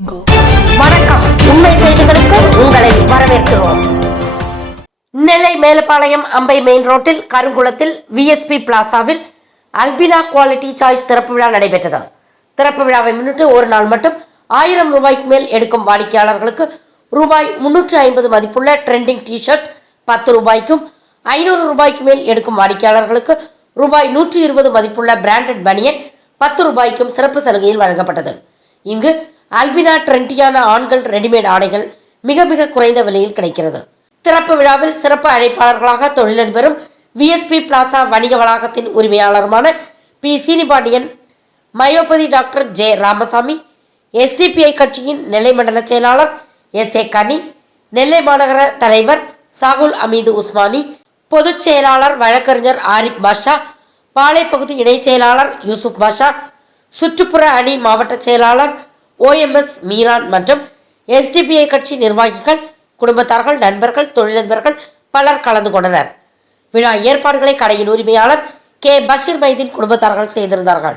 வணக்கம். உண்மை செய்திகளுக்கு உங்களை வரவேற்கிறோம். நெல்லை மேலப்பாளையம் அம்பை மெயின் ரோட்டில் கருங்குளத்தில் விஎஸ்பி பிளாசாவில் அல்பினா குவாலிட்டி சாய்ஸ் திறப்பு விழா நடைபெற்றது. திறப்பு விழாவை முன்னிட்டு ஒரு நாள் மட்டும் ஆயிரம் ரூபாய்க்கு மேல் எடுக்கும் வாடிக்கையாளர்களுக்கு ரூபாய் முன்னூற்று ஐம்பது மதிப்புள்ள ட்ரெண்டிங் டிஷர்ட் பத்து ரூபாய்க்கும் ஐநூறு ரூபாய்க்கு மேல் எடுக்கும் வாடிக்கையாளர்களுக்கு ரூபாய் நூற்றி இருபது மதிப்புள்ள பிராண்டட் பனியன் பத்து ரூபாய்க்கும் சிறப்பு சலுகையில் வழங்கப்பட்டது. இங்கு அல்பினா ட்ரெண்டியான ஆண்கள் ரெடிமேட் ஆடைகள் மிக மிக குறைந்த விலையில் கிடைக்கிறது. திறப்பு விழாவில் சிறப்பு அழைப்பாளர்களாக தொழிலதிபரும் விஎஸ்பி பிளாசா வணிக வளாகத்தின் உரிமையாளருமான P Seenipandian myopathy doctor J Ramasamy SDPI கட்சியின் நெல்லை மண்டல செயலாளர் எஸ் ஏ கனி நெல்லை மாநகர தலைவர் சாகுல் அமீது உஸ்மானி பொதுச் செயலாளர் வழக்கறிஞர் ஆரிப் பாஷா பாளைப்பகுதி இணைச் செயலாளர் யூசுப் பாஷா சுற்றுப்புற அணி மாவட்ட செயலாளர் ஓஎம்எஸ் மீரான் மற்றும் எஸ்டிபிஐ கட்சி நிர்வாகிகள் குடும்பத்தார்கள் நண்பர்கள் தொழிலதிபர்கள் பலர் கலந்து கொண்டனர். விழா ஏற்பாடுகளை கடையின் உரிமையாளர் கே. பஷீர் மைதீன் குடும்பத்தார்கள் செய்திருந்தார்கள்.